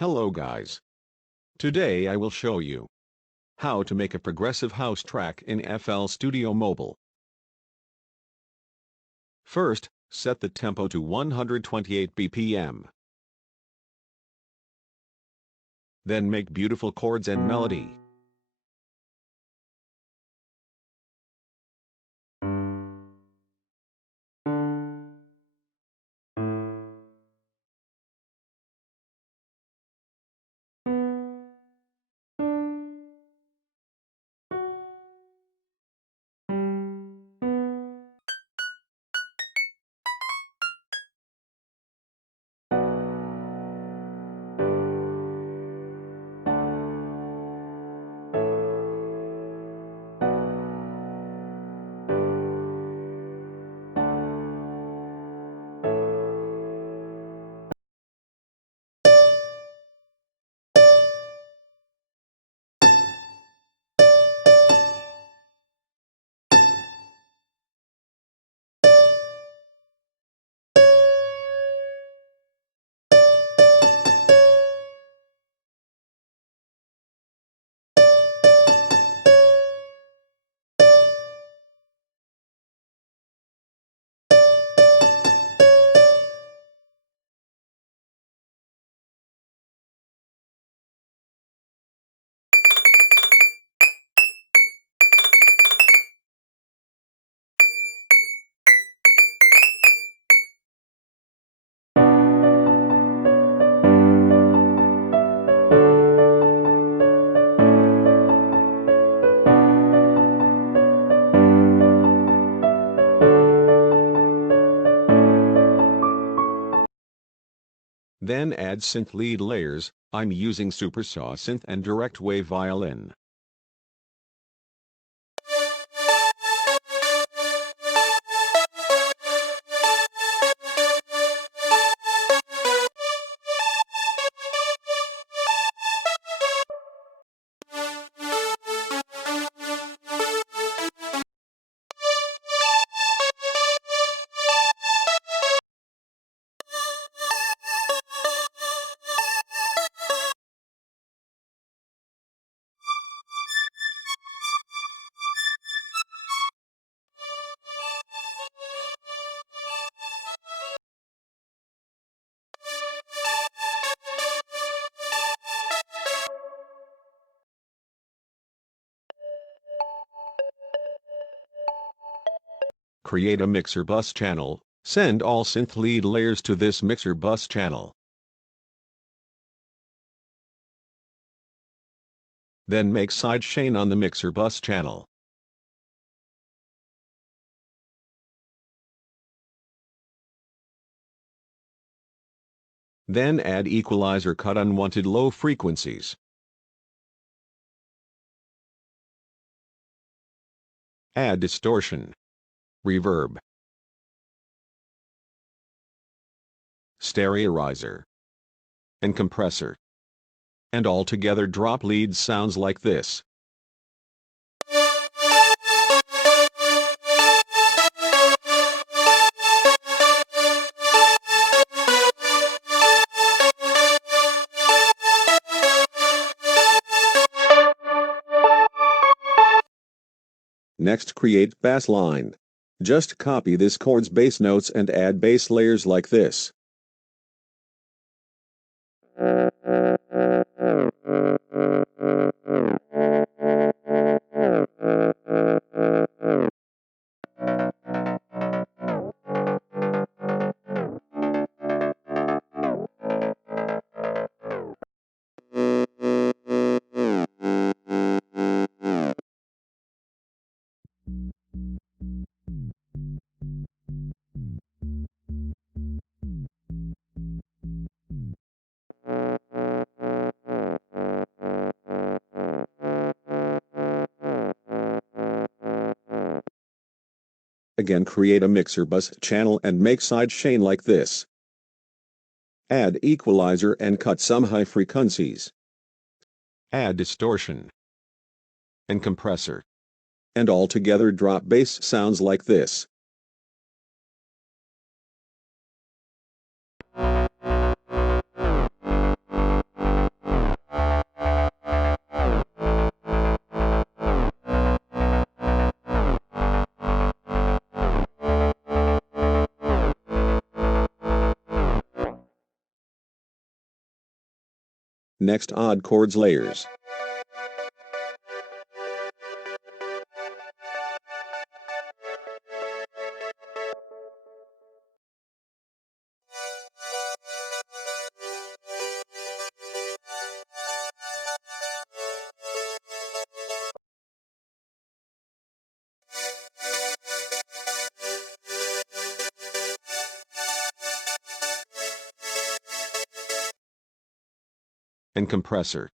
Hello guys. Today I will show you how to make a progressive house track in FL Studio Mobile. First, set the tempo to 128 BPM. Then make beautiful chords and melody. Then add synth lead layers. I'm using Supersaw synth and Directwave violin. Create a mixer bus channel. Send all synth lead layers to this mixer bus channel. Then make sidechain on the mixer bus channel. Then add equalizer, cut unwanted low frequencies. Add distortion, reverb, stereoizer, and compressor. And all together drop lead sounds like this. Next, create bassline. Just copy this chord's bass notes and add bass layers like this. Again, create a mixer bus channel and make sidechain like this. Add equalizer and cut some high frequencies. Add distortion and compressor. And all together drop bass sounds like this. Next, odd chords layers. And compressor.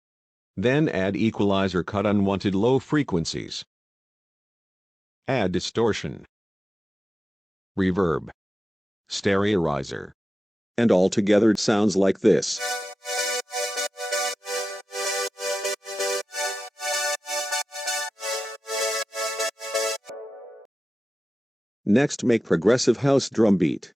Then add equalizer, cut unwanted low frequencies. Add distortion, reverb, stereoizer. And all together it sounds like this. Next, make progressive house drum beat.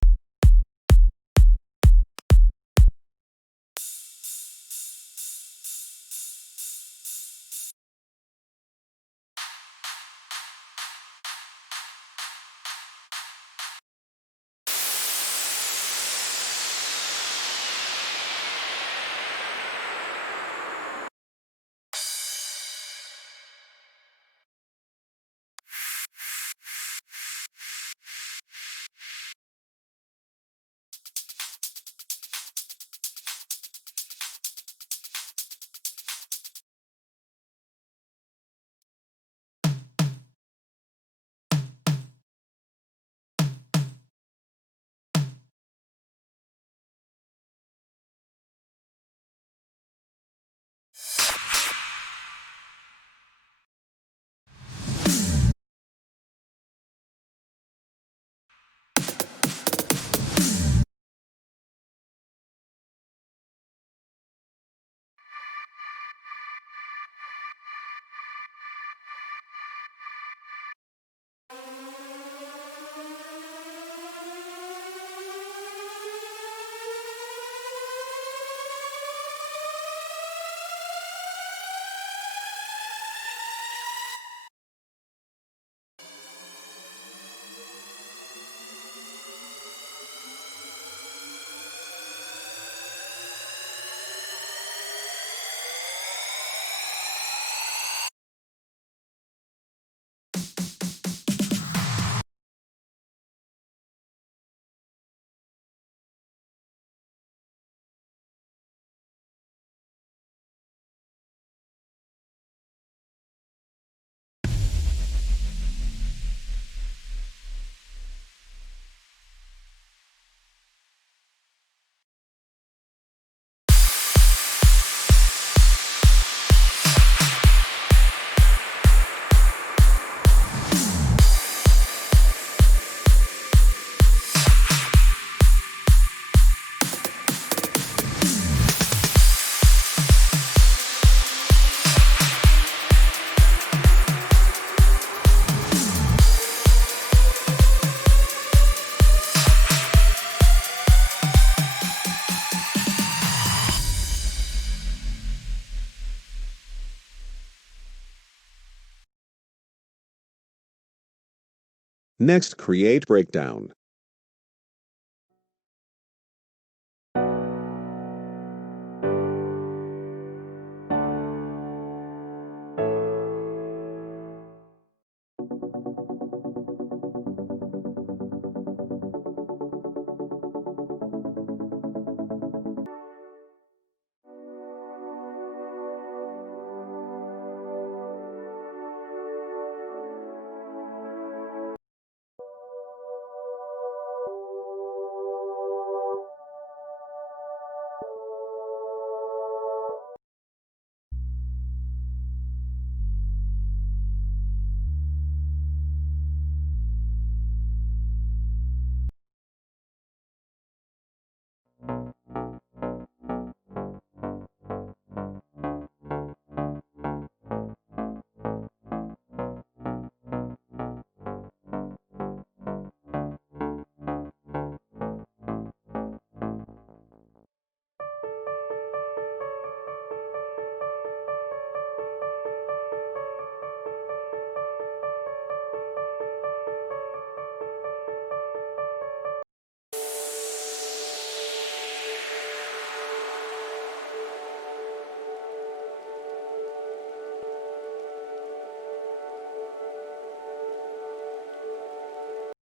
Next, create breakdown.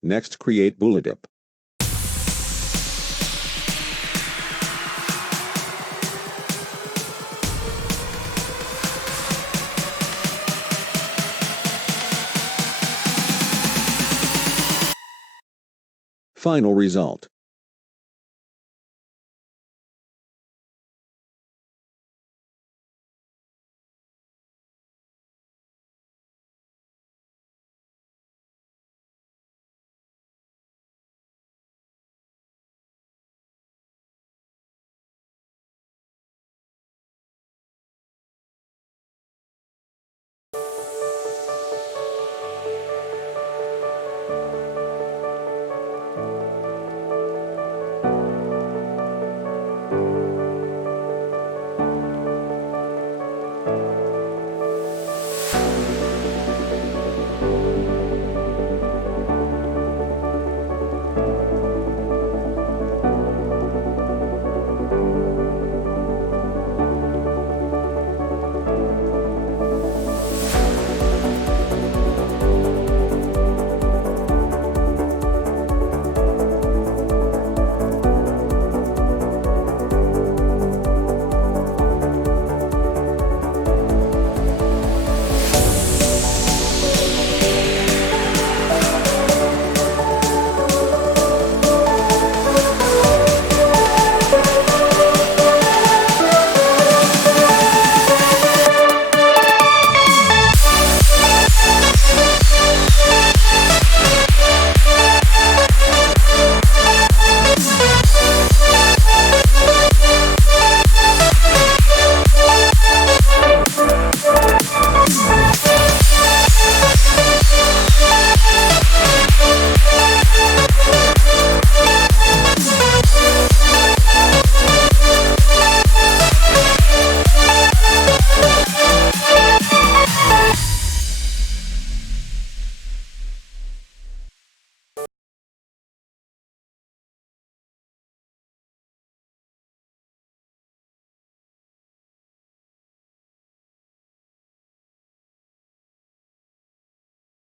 Next, create bullet dip. Final result.